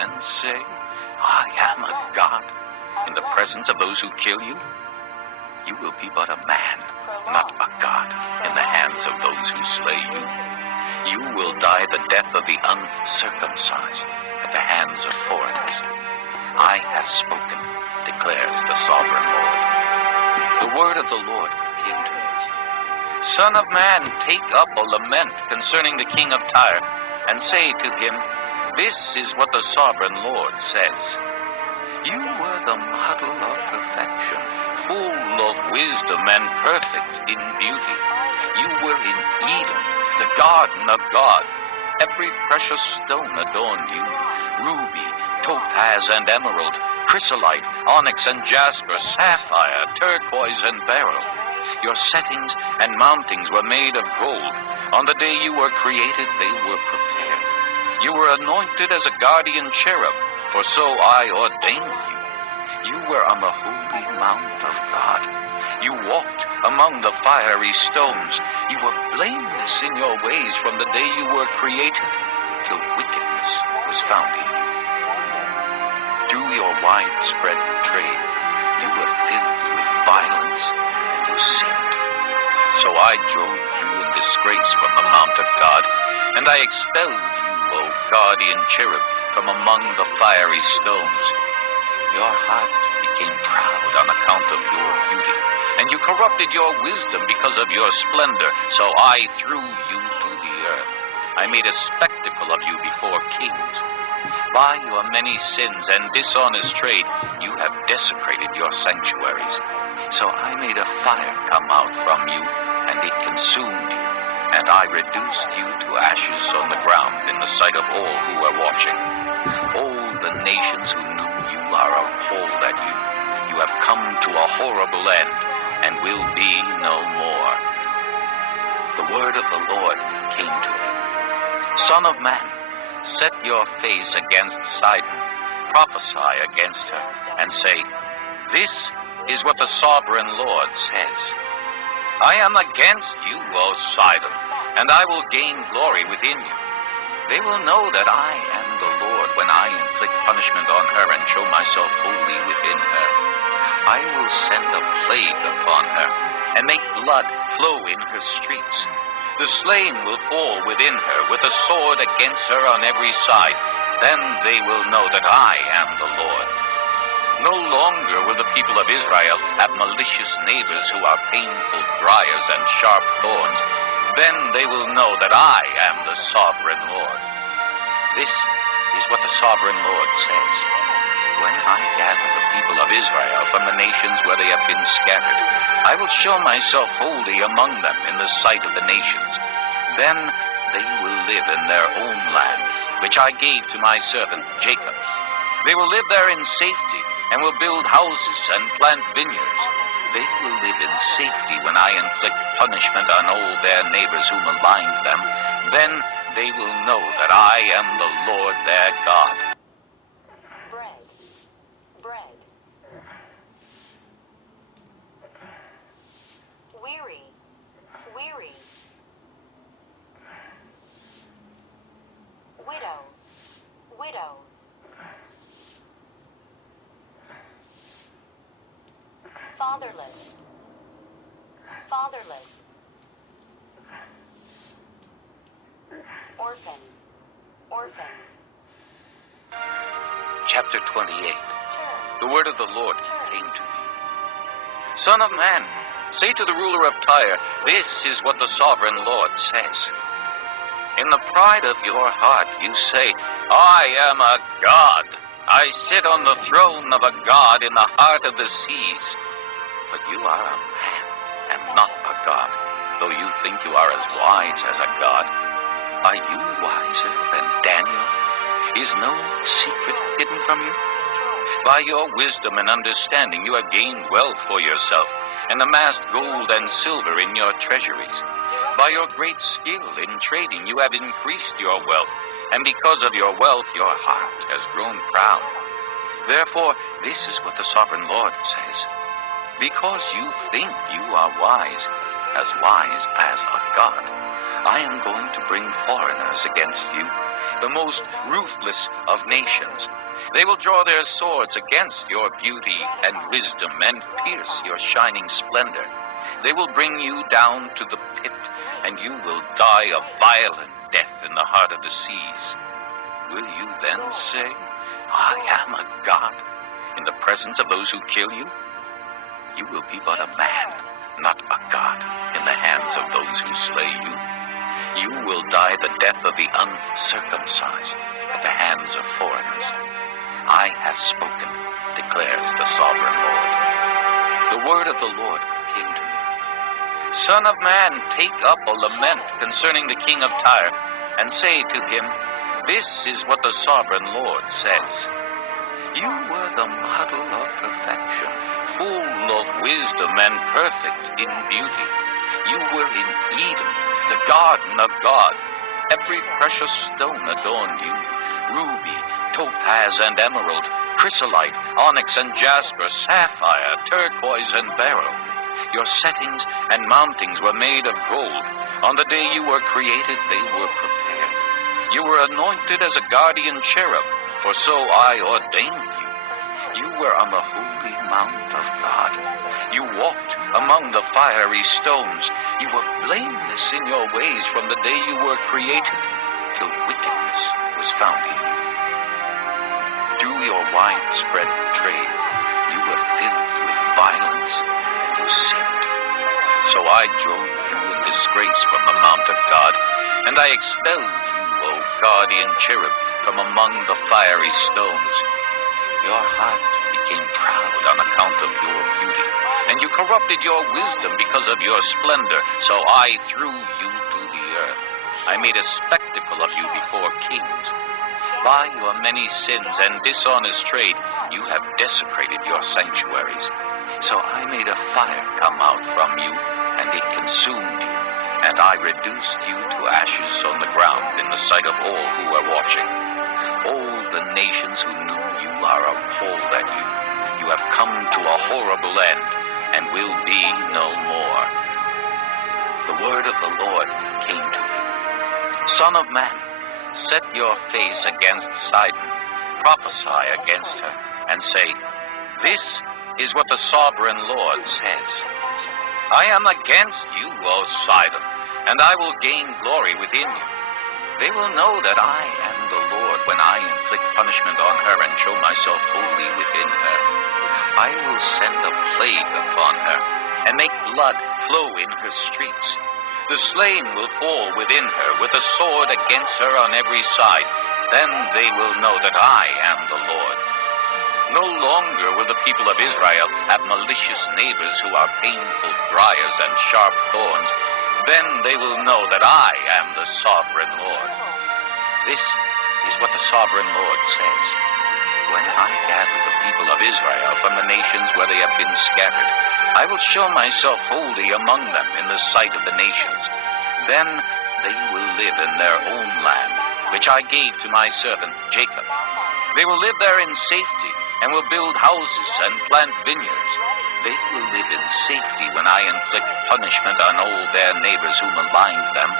then say, I am a god, in the presence of those who kill you? You will be but a man, not a god, in the hands of those who slay you. You will die the death of the uncircumcised at the hands of foreigners. I have spoken, declares the sovereign Lord. The word of the Lord came to me. Son of man, take up a lament concerning the king of Tyre, and say to him, This is what the sovereign Lord says. You were the model of perfection, full of wisdom and perfect in beauty. You were in Eden, the garden of God. Every precious stone adorned you, ruby, topaz and emerald, chrysolite, onyx and jasper, sapphire, turquoise and beryl. Your settings and mountings were made of gold. On the day you were created, they were prepared. You were anointed as a guardian cherub, for so I ordained you. You were on the holy mount of God. You walked among the fiery stones. You were blameless in your ways from the day you were created, till wickedness was found in you. Through your widespread trade, you were filled with violence, and you sinned. So I drove you in disgrace from the mount of God, and I expelled you, O guardian cherub, from among the fiery stones. Your heart became proud on account of your beauty, and you corrupted your wisdom because of your splendor, so I threw you to the earth. I made a spectacle of you before kings. By your many sins and dishonest trade, you have desecrated your sanctuaries. So I made a fire come out from you, and it consumed you, and I reduced you to ashes on the ground in the sight of all who were watching. All the nations who knew you are appalled at you. You have come to a horrible end, and will be no more. The word of the Lord came to me. Son of man, set your face against Sidon, prophesy against her, and say, This is what the sovereign Lord says. I am against you, O Sidon, and I will gain glory within you. They will know that I am the Lord when I inflict punishment on her and show myself holy within her. I will send a plague upon her, and make blood flow in her streets. The slain will fall within her with a sword against her on every side. Then they will know that I am the Lord. No longer will the people of Israel have malicious neighbors who are painful briars and sharp thorns. Then they will know that I am the sovereign Lord. This is what the sovereign Lord says. When I gather the people of Israel from the nations where they have been scattered, I will show myself holy among them in the sight of the nations. Then they will live in their own land, which I gave to my servant Jacob. They will live there in safety, and will build houses and plant vineyards. They will live in safety when I inflict punishment on all their neighbors who maligned them. Then they will know that I am the Lord their God. Bread. Weary. Widow. Fatherless. Orphan. Chapter 28. The word of the Lord came to me. Son of man, say to the ruler of Tyre, This is what the sovereign Lord says. In the pride of your heart you say, I am a god. I sit on the throne of a god in the heart of the seas. But you are a man and not a god, though you think you are as wise as a god. Are you wiser than Daniel? Is no secret hidden from you? By your wisdom and understanding you have gained wealth for yourself, and amassed gold and silver in your treasuries. By your great skill in trading you have increased your wealth, and because of your wealth your heart has grown proud. Therefore, this is what the sovereign Lord says. Because you think you are wise as a god, I am going to bring foreigners against you, the most ruthless of nations. They will draw their swords against your beauty and wisdom and pierce your shining splendor. They will bring you down to the pit, and you will die a violent death in the heart of the seas. Will you then say, I am a god, in the presence of those who kill you? You will be but a man, not a god, in the hands of those who slay you. You will die the death of the uncircumcised at the hands of foreigners. I have spoken, declares the sovereign Lord. The word of the Lord came to me. Son of man, take up a lament concerning the king of Tyre, and say to him, This is what the sovereign Lord says. You were the model of perfection, full of wisdom and perfect in beauty. You were in Eden, the garden of God. Every precious stone adorned you, ruby, topaz and emerald, chrysolite, onyx and jasper, sapphire, turquoise and beryl. Your settings and mountings were made of gold. On the day you were created, they were prepared. You were anointed as a guardian cherub, for so I ordained you. You were on the holy mount of God. You walked among the fiery stones. You were blameless in your ways from the day you were created, till wickedness was found in you. Through your widespread trade, you were filled with violence, and you sinned. So I drove you in disgrace from the mount of God, and I expelled you, O guardian cherub, from among the fiery stones. Your heart became proud on account of your beauty, and you corrupted your wisdom because of your splendor. So I threw you to the earth. I made a spectacle of you before kings. By your many sins and dishonest trade, you have desecrated your sanctuaries. So I made a fire come out from you, and it consumed you. And I reduced you to ashes on the ground in the sight of all who were watching. All the nations who knew you are appalled at you. You have come to a horrible end, and will be no more. The word of the Lord came to me. Son of man, set your face against Sidon, prophesy against her, and say, This is what the sovereign Lord says. I am against you, O Sidon, and I will gain glory within you. They will know that I am the Lord when I inflict punishment on her and show myself holy within her. I will send a plague upon her, and make blood flow in her streets. The slain will fall within her with a sword against her on every side. Then they will know that I am the Lord. No longer will the people of Israel have malicious neighbors who are painful briars and sharp thorns. Then they will know that I am the sovereign Lord. This is what the sovereign Lord says. When I gather the people of Israel from the nations where they have been scattered, I will show myself holy among them in the sight of the nations. Then they will live in their own land, which I gave to my servant Jacob. They will live there in safety, and will build houses and plant vineyards. They will live in safety when I inflict punishment on all their neighbors who maligned them.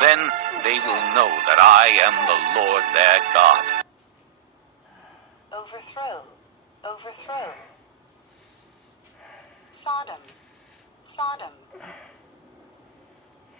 Then they will know that I am the Lord their God. Overthrow, overthrow. Sodom, Sodom.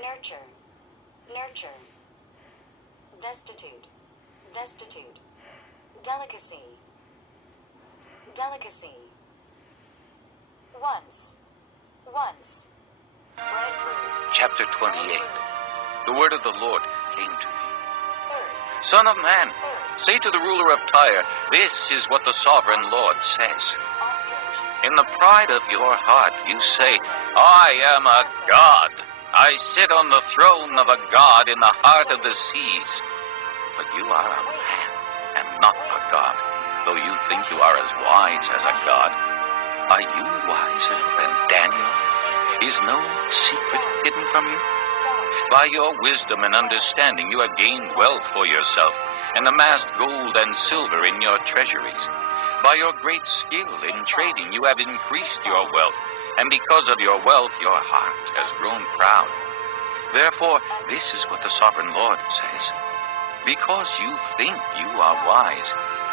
Nurture, nurture. Destitute, destitute. Delicacy, delicacy. Once, once. Breadfruit. Chapter 28. The word of the Lord came to me. Thirst, Son of man, thirst. say to the ruler of Tyre, This is what the sovereign Lord says. Ostrich, In the pride of your heart you say, I am a god. I sit on the throne of a god in the heart of the seas. But you are a man and not a god, though you think you are as wise as a god. Are you wiser than Daniel? Is no secret hidden from you? By your wisdom and understanding you have gained wealth for yourself, and amassed gold and silver in your treasuries. By your great skill in trading you have increased your wealth, and because of your wealth your heart has grown proud. Therefore, this is what the sovereign Lord says. Because you think you are wise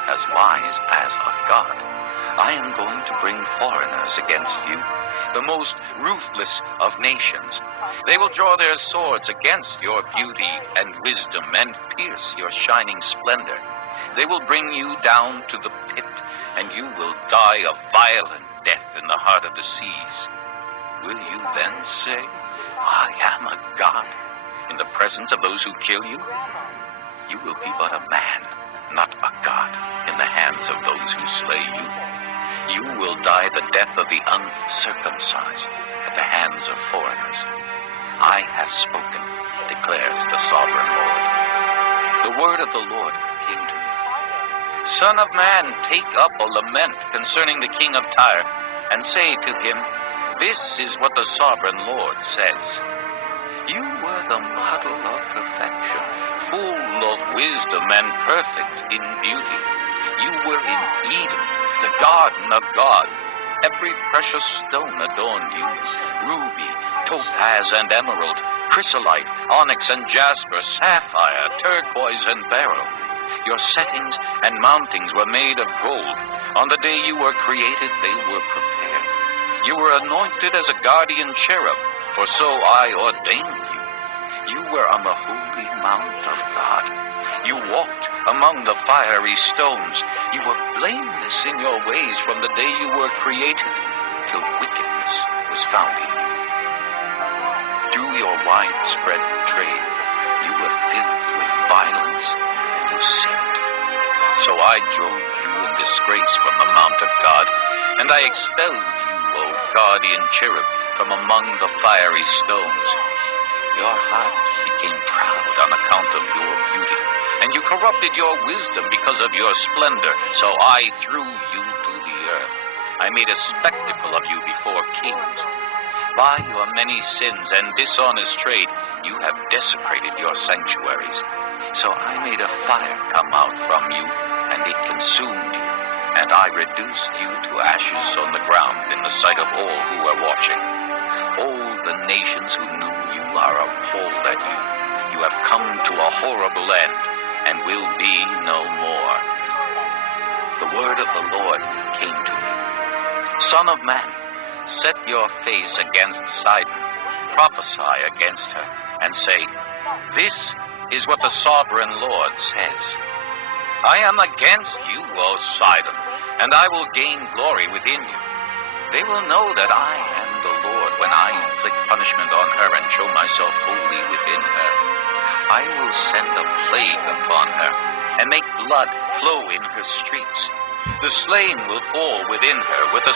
as a god, I am going to bring foreigners against you, the most ruthless of nations. They will draw their swords against your beauty and wisdom and pierce your shining splendor. They will bring you down to the pit, and you will die a violent death in the heart of the seas. Will you then say, I am a god, in the presence of those who kill you? You will be but a man, not a god, in the hands of those who slay you. You will die the death of the uncircumcised at the hands of foreigners. I have spoken, declares the sovereign Lord. The word of the Lord came to me. Son of man, take up a lament concerning the king of Tyre, and say to him, This is what the sovereign Lord says. You were the model of perfection, full of wisdom and perfect in beauty. You were in Eden, the garden of God. Every precious stone adorned you, ruby, topaz and emerald, chrysolite, onyx and jasper, sapphire, turquoise and beryl. Your settings and mountings were made of gold. On the day you were created, they were prepared. You were anointed as a guardian cherub, for so I ordained you. You were on the holy mount of God. You walked among the fiery stones. You were blameless in your ways from the day you were created till wickedness was found in you. Through your widespread trade, you were filled with violence, and you sinned. So I drove you in disgrace from the mount of God, and I expelled you, O guardian cherub, from among the fiery stones. Your heart became proud on account of your beauty, and you corrupted your wisdom because of your splendor. So I threw you to the earth. I made a spectacle of you before kings. By your many sins and dishonest trade, you have desecrated your sanctuaries. So I made a fire come out from you, and it consumed you. And I reduced you to ashes on the ground in the sight of all who were watching. All the nations who knew you are appalled at you. You have come to a horrible end, and will be no more. The word of the Lord came to me. Son of man, set your face against Sidon, prophesy against her, and say, This is what the sovereign Lord says. I am against you, O Sidon, and I will gain glory within you. They will know that I am the Lord when I inflict punishment on her and show myself holy within her. I will send a plague upon her and make blood flow in her streets. The slain will fall within her with a